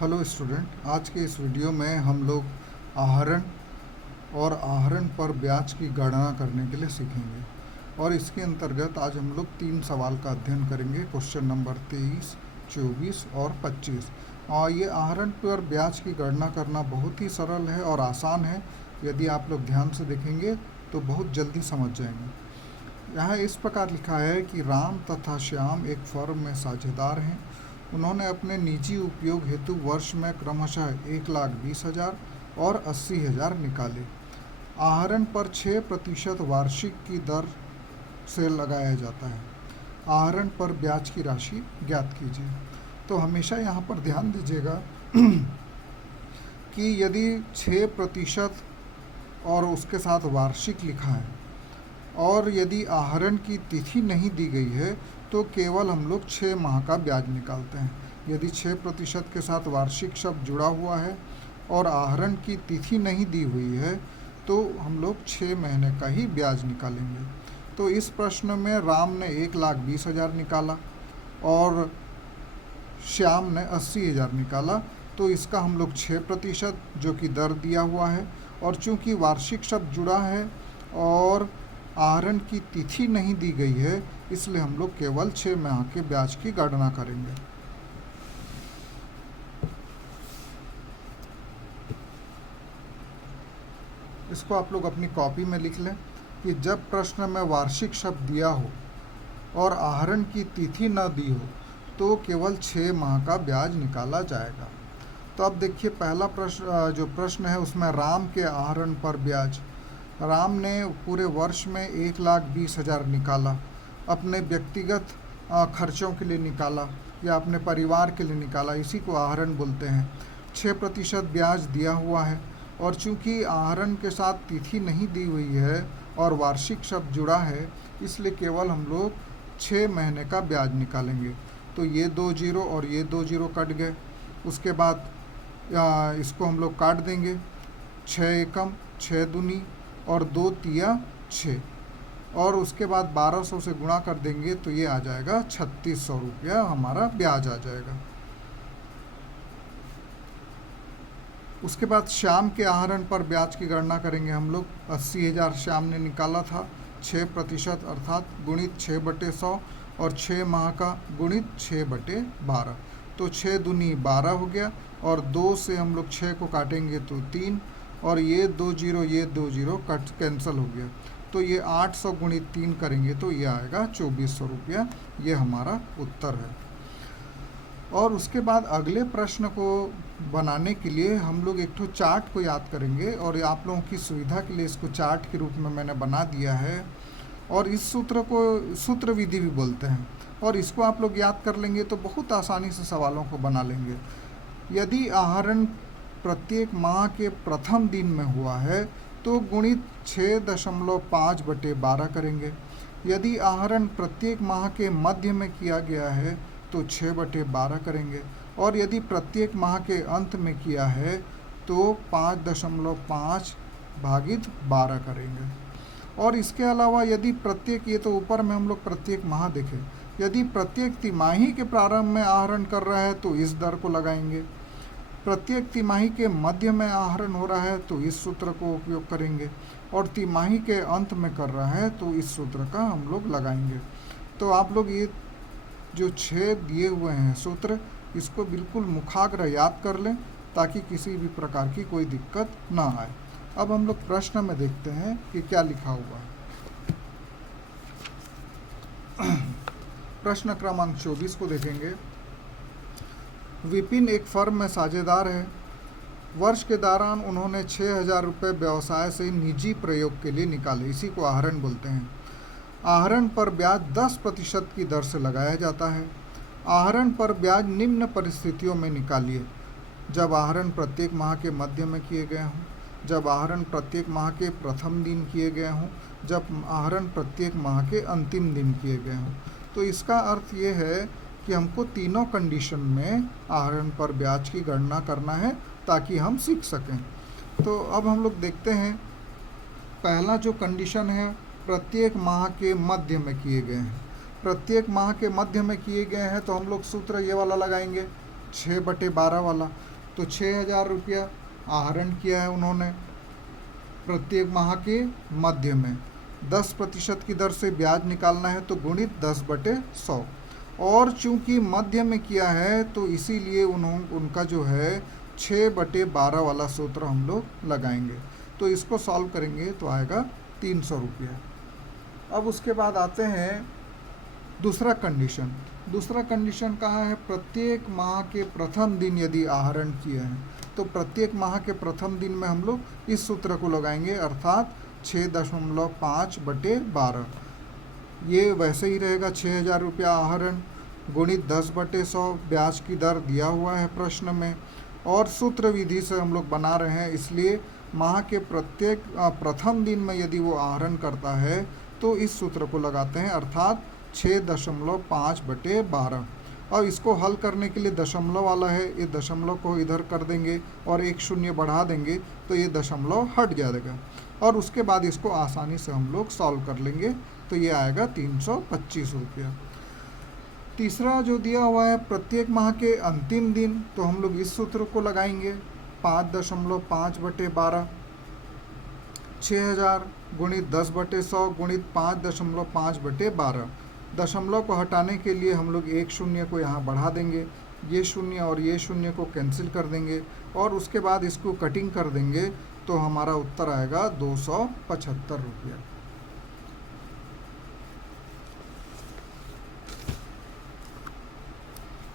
Hello student, आज के इस वीडियो में हम लोग आहरण और आहरण पर ब्याज की गणना करने के लिए सीखेंगे। और इसके अंतर्गत आज हम लोग 3 सवाल का अध्ययन करेंगे। क्वेश्चन नंबर 23, 24 और 25। और ये आहरण पर ब्याज की गणना करना बहुत ही सरल है और आसान है। यदि आप लोग ध्यान से देखेंगे तो बहुत जल्दी समझ जाएंगे। यहाँ इस प्रकार लिखा है कि राम तथा श्याम एक फर्म में साझेदार हैं। उन्होंने अपने निजी उपयोग हेतु वर्ष में क्रमशः 1,20,000 और 80,000 निकाले। आहरण पर 6% वार्षिक की दर से लगाया जाता है। आहरण पर ब्याज की राशि ज्ञात कीजिए। तो हमेशा यहाँ पर ध्यान दीजिएगा कि यदि 6% और उसके साथ वार्षिक लिखा है और यदि आहरण की तिथि नहीं दी गई है तो केवल हम लोग 6 माह का ब्याज निकालते हैं। यदि 6% के साथ वार्षिक शब्द जुड़ा हुआ है और आहरण की तिथि नहीं दी हुई है तो हम लोग 6 महीने का ही ब्याज निकालेंगे। तो इस प्रश्न में राम ने 1,20,000 निकाला और श्याम ने 80,000 निकाला। तो इसका हम लोग 6% जो कि दर दिया हुआ है, और चूंकि वार्षिक शब्द जुड़ा है और आहरण की तिथि नहीं दी गई है इसलिए हम लोग केवल 6 माह के ब्याज की गणना करेंगे। इसको आप लोग अपनी कॉपी में लिख लें कि जब प्रश्न में वार्षिक शब्द दिया हो और आहरण की तिथि न दी हो तो केवल 6 माह का ब्याज निकाला जाएगा। तो अब देखिए, पहला प्रश्न है उसमें राम के आहरण पर ब्याज। राम ने पूरे वर्ष में 1,20,000 निकाला। अपने व्यक्तिगत खर्चों के लिए निकाला या अपने परिवार के लिए निकाला, इसी को आहरण बोलते हैं। 6% ब्याज दिया हुआ है और चूंकि आहरण के साथ तिथि नहीं दी हुई है और वार्षिक शब्द जुड़ा है इसलिए केवल हम लोग 6 महीने का ब्याज निकालेंगे। तो ये 2 जीरो और ये 2 जीरो कट गए। उसके बाद इसको हम लोग काट देंगे। 6 एकम 6 दूनी और 2 तिया 6, और उसके बाद 1200 से गुणा कर देंगे तो ये आ जाएगा 3,600 रुपया हमारा ब्याज आ जाएगा। उसके बाद श्याम के आहरण पर ब्याज की गणना करेंगे हम लोग। 80,000 श्याम ने निकाला था। 6% अर्थात गुणित 6/100 और 6 माह का गुणित 6/12। तो 6 दूनी 12 हो गया और 2 से हम लोग 6 को काटेंगे तो 3, और ये 2 जीरो ये 2 जीरो कट कैंसिल हो गया। तो ये 800 गुणित 3 करेंगे तो ये आएगा 2,400 रुपया। ये हमारा उत्तर है। और उसके बाद अगले प्रश्न को बनाने के लिए हम लोग एक चार्ट को याद करेंगे, और आप लोगों की सुविधा के लिए इसको चार्ट के रूप में मैंने बना दिया है। और इस सूत्र को सूत्र विधि भी बोलते हैं, और इसको आप लोग याद कर लेंगे तो बहुत आसानी से सवालों को बना लेंगे। यदि आहरण प्रत्येक माह के प्रथम दिन में हुआ है तो गुणित 6.5/12 करेंगे। यदि आहरण प्रत्येक माह के मध्य में किया गया है तो 6/12 करेंगे, और यदि प्रत्येक माह के अंत में किया है तो 5.5 भागित 12 करेंगे। और इसके अलावा यदि प्रत्येक, ये तो ऊपर में हम लोग प्रत्येक माह देखें, यदि प्रत्येक तिमाही के प्रारंभ में आहरण कर रहा है तो इस दर को लगाएंगे। प्रत्येक तिमाही के मध्य में आहरण हो रहा है तो इस सूत्र को उपयोग करेंगे, और तिमाही के अंत में कर रहा है तो इस सूत्र का हम लोग लगाएंगे। तो आप लोग ये जो 6 दिए हुए हैं सूत्र, इसको बिल्कुल मुखाग्र याद कर लें ताकि किसी भी प्रकार की कोई दिक्कत ना आए। अब हम लोग प्रश्न में देखते हैं कि क्या लिखा हुआ है। प्रश्न क्रमांक 24 को देखेंगे। विपिन एक फर्म में साझेदार है। वर्ष के दौरान उन्होंने 6,000 रुपये व्यवसाय से निजी प्रयोग के लिए निकाले, इसी को आहरण बोलते हैं। आहरण पर ब्याज 10% की दर से लगाया जाता है। आहरण पर ब्याज निम्न परिस्थितियों में निकालिए। जब आहरण प्रत्येक माह के मध्य में किए गए हों, जब आहरण प्रत्येक माह के प्रथम दिन किए गए हों, जब आहरण प्रत्येक माह के अंतिम दिन किए गए हों। तो इसका अर्थ ये है कि हमको तीनों कंडीशन में आहरण पर ब्याज की गणना करना है ताकि हम सीख सकें। तो अब हम लोग देखते हैं, पहला जो कंडीशन है प्रत्येक माह के मध्य में किए गए हैं। प्रत्येक माह के मध्य में किए गए हैं तो हम लोग सूत्र ये वाला लगाएंगे 6/12 वाला। तो 6,000 रुपया आहरण किया है उन्होंने प्रत्येक माह के मध्य में। 10% की दर से ब्याज निकालना है तो गुणित 10/100, और चूंकि मध्य में किया है तो इसीलिए उनका जो है 6/12 वाला सूत्र हम लोग लगाएंगे। तो इसको सॉल्व करेंगे तो आएगा 300 रुपया। अब उसके बाद आते हैं दूसरा कंडीशन। दूसरा कंडीशन कहाँ है? प्रत्येक माह के प्रथम दिन यदि आहरण किए हैं तो प्रत्येक माह के प्रथम दिन में हम लोग इस सूत्र को लगाएंगे, अर्थात 6.5/12। ये वैसे ही रहेगा 6,000 रुपया आहरण गुणित 10/100, ब्याज की दर दिया हुआ है प्रश्न में, और सूत्र विधि से हम लोग बना रहे हैं, इसलिए माह के प्रत्येक प्रथम दिन में यदि वो आहरण करता है तो इस सूत्र को लगाते हैं, अर्थात 6.5/12। और इसको हल करने के लिए दशमलव वाला है, ये दशमलव को इधर कर देंगे और एक शून्य बढ़ा देंगे तो ये दशमलव हट जाएगा, और उसके बाद इसको आसानी से हम लोग सॉल्व कर लेंगे। तो ये आएगा 325 रुपया। तीसरा जो दिया हुआ है प्रत्येक माह के अंतिम दिन, तो हम लोग इस सूत्र को लगाएंगे, 5.5/12, 6,000 गुणित 10/100 गुणित 5.5/12। दशमलव को हटाने के लिए हम लोग एक शून्य को यहाँ बढ़ा देंगे, ये शून्य और ये शून्य को कैंसिल कर देंगे, और उसके बाद इसको कटिंग कर देंगे तो हमारा उत्तर आएगा 275 रुपया।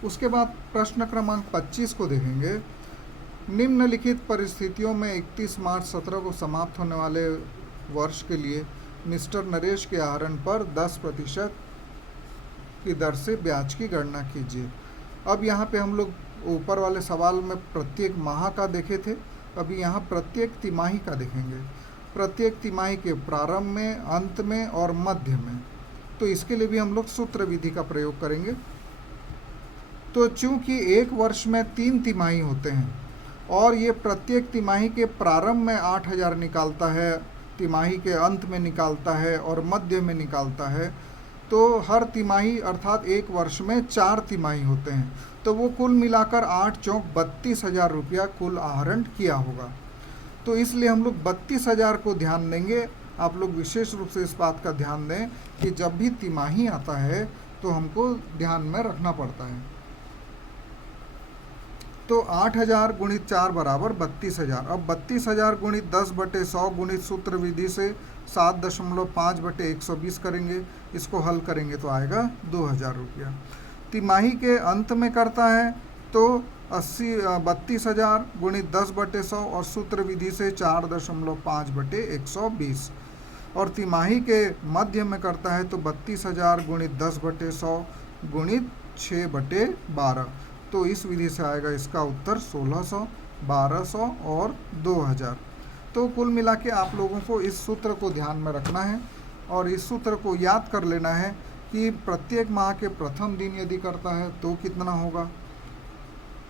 उसके बाद प्रश्न क्रमांक 25 को देखेंगे। निम्नलिखित परिस्थितियों में 31 मार्च 17 को समाप्त होने वाले वर्ष के लिए मिस्टर नरेश के आहरण पर 10% की दर से ब्याज की गणना कीजिए। अब यहाँ पे हम लोग ऊपर वाले सवाल में प्रत्येक माह का देखे थे, अभी यहाँ प्रत्येक तिमाही का देखेंगे। प्रत्येक तिमाही के प्रारंभ में, अंत में और मध्य में, तो इसके लिए भी हम लोग सूत्र विधि का प्रयोग करेंगे। तो चूंकि एक वर्ष में 3 तिमाही होते हैं और ये प्रत्येक तिमाही के प्रारंभ में 8,000 निकालता है, तिमाही के अंत में निकालता है और मध्य में निकालता है, तो हर तिमाही अर्थात एक वर्ष में 4 तिमाही होते हैं, तो वो कुल मिलाकर 8 चौक 32,000 रुपया कुल आहरण किया होगा। तो इसलिए हम लोग 32,000 को ध्यान देंगे। आप लोग विशेष रूप से इस बात का ध्यान दें कि जब भी तिमाही आता है तो हमको ध्यान में रखना पड़ता है। तो 8,000 गुणित 4 बराबर 32,000। अब 32,000 गुणित 10/100 गुणित सूत्र विधि से 7.5/120 करेंगे, इसको हल करेंगे तो आएगा 2,000 रुपया। तिमाही के अंत में करता है तो 32,000 गुणित 10/100 और सूत्र विधि से 4.5/120, और तिमाही के मध्य में करता है तो 32,000 गुणित 10/100 गुणित 6/12। तो इस विधि से आएगा इसका उत्तर 1,600, 1,200 और 2,000। तो कुल मिला के आप लोगों को इस सूत्र को ध्यान में रखना है और इस सूत्र को याद कर लेना है कि प्रत्येक माह के प्रथम दिन यदि करता है तो कितना होगा,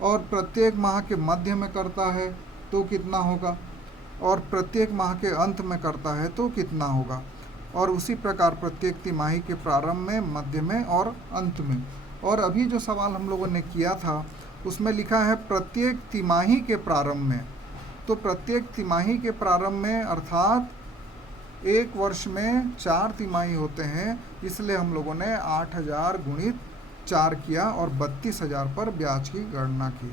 और प्रत्येक माह के मध्य में करता है तो कितना होगा, और प्रत्येक माह के अंत में करता है तो कितना होगा, और उसी प्रकार प्रत्येक तिमाही के प्रारंभ में, मध्य में और अंत में। और अभी जो सवाल हम लोगों ने किया था उसमें लिखा है प्रत्येक तिमाही के प्रारंभ में, तो प्रत्येक तिमाही के प्रारंभ में अर्थात एक वर्ष में 4 तिमाही होते हैं, इसलिए हम लोगों ने 8,000 गुणित 4 किया और 32,000 पर ब्याज की गणना की।